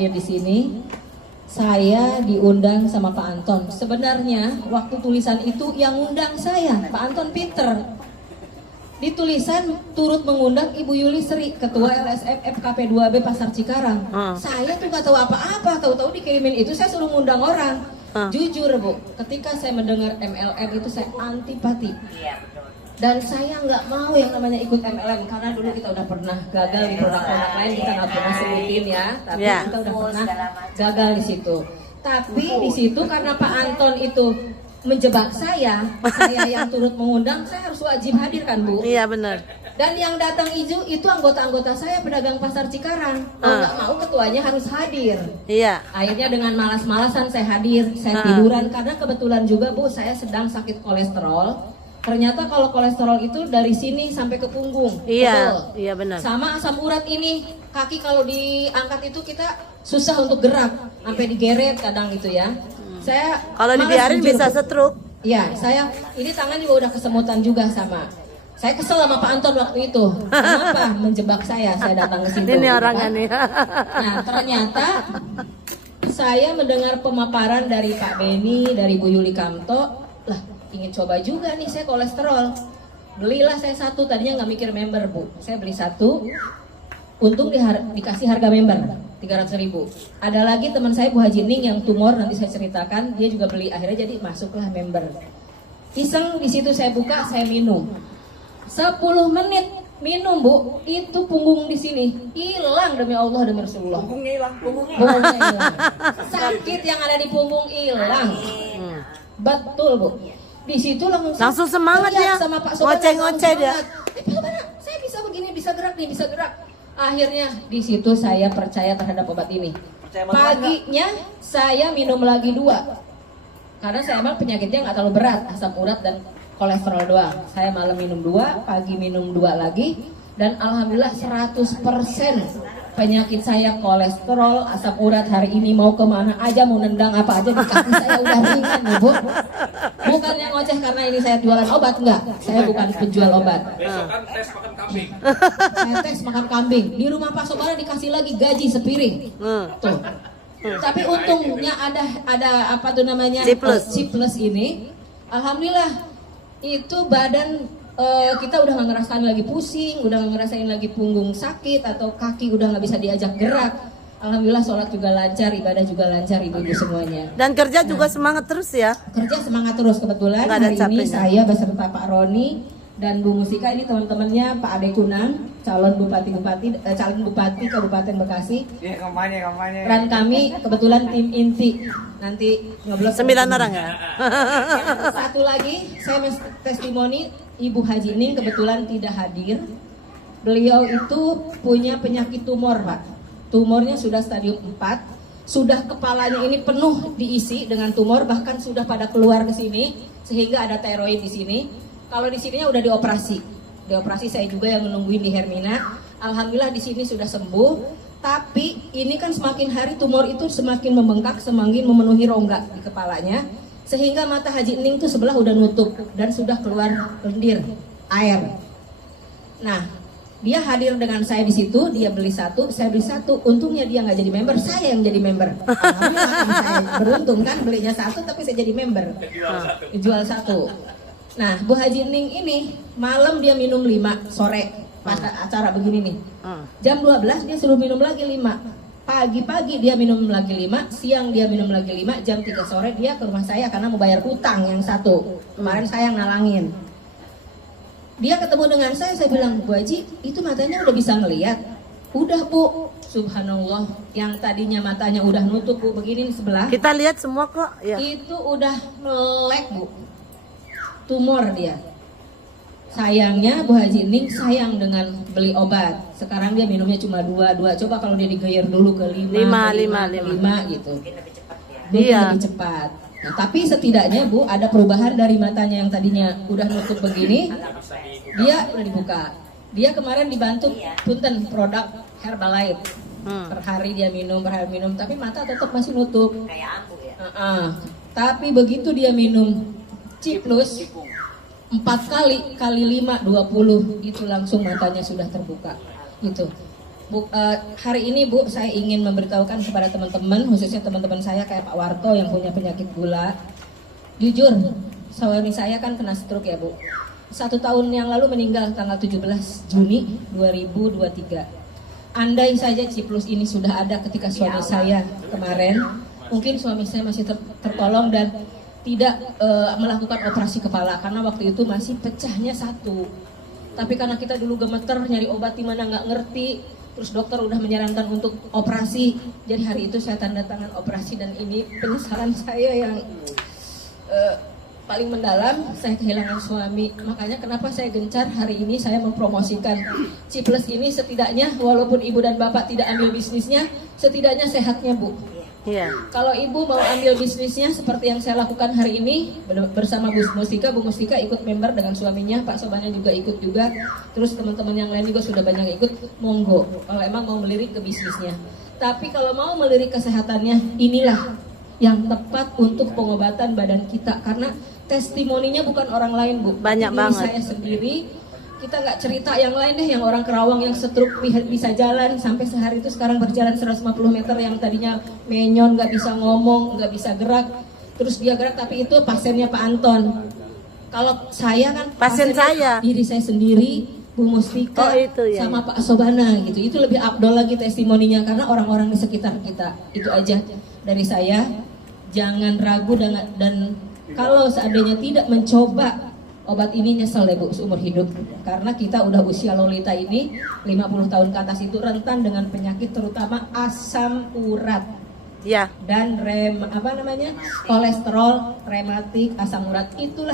Di sini saya diundang sama Pak Anton. Sebenarnya waktu tulisan itu yang undang saya Pak Anton Peter. Di tulisan turut mengundang Ibu Yuli Sri, Ketua LSM FKP 2B Pasar Cikarang. Saya tuh gak tahu apa-apa, tahu-tahu dikirimin itu saya suruh ngundang orang. Jujur Bu, ketika saya mendengar MLM itu saya antipati. Dan saya nggak mau yang namanya ikut MLM karena dulu kita udah pernah gagal di produk-produk lain, kita nggak pernah sebutin ya, tapi kita udah pernah gagal di situ. Tapi di situ karena Pak Anton itu menjebak saya yang turut mengundang, saya harus wajib hadir kan Bu? Iya benar. Dan yang datang itu anggota-anggota saya pedagang pasar Cikarang. Mau nggak mau ketuanya harus hadir. Iya. Akhirnya dengan malas-malasan saya hadir, saya tiduran karena kebetulan juga Bu saya sedang sakit kolesterol. Ternyata kalau kolesterol itu dari sini sampai ke punggung. Iya, betul. iya benar. Sama asam urat ini, kaki kalau diangkat itu kita susah untuk gerak, sampai digeret kadang gitu ya. Saya kalau dibiarin bisa stroke. Iya, saya ini tangan juga udah kesemutan juga sama. Saya kesel sama Pak Anton waktu itu. Kenapa menjebak saya datang ke situ. Ini orangnya nih. Nah, ternyata saya mendengar pemaparan dari Pak Beni, dari Bu Yuli Kamto, lah ingin coba juga nih saya kolesterol. Belilah saya satu, tadinya nggak mikir member Bu. Saya beli satu, untung dikasih harga member 300.000. Ada lagi teman saya Bu Haji Ning yang tumor, nanti saya ceritakan, dia juga beli, akhirnya jadi masuklah member. Iseng di situ saya buka, saya minum. 10 menit minum Bu, itu punggung di sini hilang demi Allah demi Rasulullah. Punggungnya hilang. Sakit yang ada di punggung hilang. Betul Bu. Di situ langsung semangat ya, sama Pak Sobat, ngoceh-ngoceh dia. Saya bisa begini, bisa gerak nih, bisa gerak. Akhirnya di situ saya percaya terhadap obat ini. Paginya saya minum lagi 2. Karena saya emang penyakitnya nggak terlalu berat, asam urat dan kolesterol doang. Saya malam minum 2, pagi minum 2 lagi, dan alhamdulillah 100% penyakit saya kolesterol, asam urat hari ini mau kemana aja, mau nendang apa aja di kaki saya udah ringan nih Bu. Bukan yang ngoceh karena ini saya jualan obat, enggak. Saya bukan penjual obat. Besokan tes makan kambing. Saya tes makan kambing. Di rumah Pak Sobara dikasih lagi gaji sepiring. Tuh. Tapi untungnya ada apa tuh namanya? C+ ini. Alhamdulillah itu badan kita udah nggak ngerasain lagi pusing, udah nggak ngerasain lagi punggung sakit atau kaki udah nggak bisa diajak gerak. Alhamdulillah sholat juga lancar, ibadah juga lancar ibu-ibu semuanya. Dan kerja juga semangat terus ya? Kerja semangat terus, kebetulan hari ini saya beserta Pak Roni dan Bu Musika, ini teman-temannya Pak Ade Kunang, calon bupati Kabupaten Bekasi. Iya, kampanye. Dan kami kebetulan tim inti, nanti ngobrol 9 orang ya. Satu lagi saya testimoni Ibu Haji Ning kebetulan tidak hadir. Beliau itu punya penyakit tumor Pak. Tumornya sudah stadium 4, sudah kepalanya ini penuh diisi dengan tumor, bahkan sudah pada keluar ke sini sehingga ada tiroid di sini. Kalau di sininya udah dioperasi. Dioperasi saya juga yang menungguin di Hermina. Alhamdulillah di sini sudah sembuh. Tapi ini kan semakin hari tumor itu semakin membengkak, semakin memenuhi rongga di kepalanya, sehingga mata Haji Ning tuh sebelah udah nutup dan sudah keluar lendir air. Nah, dia hadir dengan saya di situ, dia beli satu, saya beli satu. Untungnya dia nggak jadi member, saya yang jadi member. Saya beruntung kan belinya satu, tapi saya jadi member. Jual satu. Nah, Bu Haji Ning ini malam dia minum 5 sore pada acara begini nih. Jam 12 dia suruh minum lagi 5. Pagi-pagi dia minum lagi 5, siang dia minum lagi 5, jam 3 sore dia ke rumah saya karena mau bayar utang yang satu. Kemarin saya yang nalangin. Dia ketemu dengan saya bilang, Bu Haji, itu matanya udah bisa ngelihat? Udah Bu, subhanallah, yang tadinya matanya udah nutup Bu, begini nih sebelah. Kita lihat semua kok ya. Itu udah melek Bu, tumor dia. Sayangnya Bu Haji Ning sayang dengan beli obat. Sekarang dia minumnya cuma 2. Coba kalau dia digeyer dulu ke 5 gitu. Mungkin lebih cepat. Nah, tapi setidaknya Bu ada perubahan dari matanya yang tadinya udah nutup begini, dia udah dibuka. Dia kemarin dibantu punten produk Herbalife. Per hari dia minum, tapi mata tetap masih nutup. Kayak ampuh ya. Tapi begitu dia minum C+, 4 kali 5 20 itu langsung matanya sudah terbuka. Gitu. Bu, hari ini Bu, saya ingin memberitahukan kepada teman-teman, khususnya teman-teman saya kayak Pak Warto yang punya penyakit gula. Jujur, suami saya kan kena stroke ya Bu. 1 tahun yang lalu meninggal tanggal 17 Juni 2023. Andai saja Ciplus ini sudah ada ketika suami saya kemarin, mungkin suami saya masih tertolong dan tidak melakukan operasi kepala karena waktu itu masih pecahnya 1. Tapi karena kita dulu gemeter nyari obat di mana nggak ngerti, terus dokter udah menyarankan untuk operasi. Jadi hari itu saya tanda tangan operasi dan ini penyesalan saya yang paling mendalam. Saya kehilangan suami. Makanya kenapa saya gencar hari ini saya mempromosikan Ciplus ini, setidaknya walaupun ibu dan bapak tidak ambil bisnisnya, setidaknya sehatnya Bu. Iya. Kalau ibu mau ambil bisnisnya seperti yang saya lakukan hari ini bersama Bu Mustika ikut member dengan suaminya, Pak Sobanya juga ikut juga, terus teman-teman yang lain juga sudah banyak ikut, monggo kalau emang mau melirik ke bisnisnya. Tapi kalau mau melirik kesehatannya, inilah yang tepat untuk pengobatan badan kita, karena testimoninya bukan orang lain Bu, Banyak ini banget. saya sendiri. Kita nggak cerita yang lain deh, yang orang Kerawang yang stroke bisa jalan sampai sehari itu sekarang berjalan 150 meter, yang tadinya menyon, nggak bisa ngomong, nggak bisa gerak, terus dia gerak. Tapi itu pasiennya Pak Anton. Kalau saya kan Pasien saya. diri saya sendiri, Bu Mustika, Oh, itu ya. sama Pak Sobana gitu. Itu lebih abdol lagi testimoninya karena orang-orang di sekitar kita. Itu aja dari saya. Jangan ragu dan kalau seandainya tidak mencoba obat ini, nyesel deh Bu seumur hidup, karena kita udah usia Lolita ini 50 tahun ke atas itu rentan dengan penyakit terutama asam urat Ya. dan kolesterol, rematik, asam urat. Itulah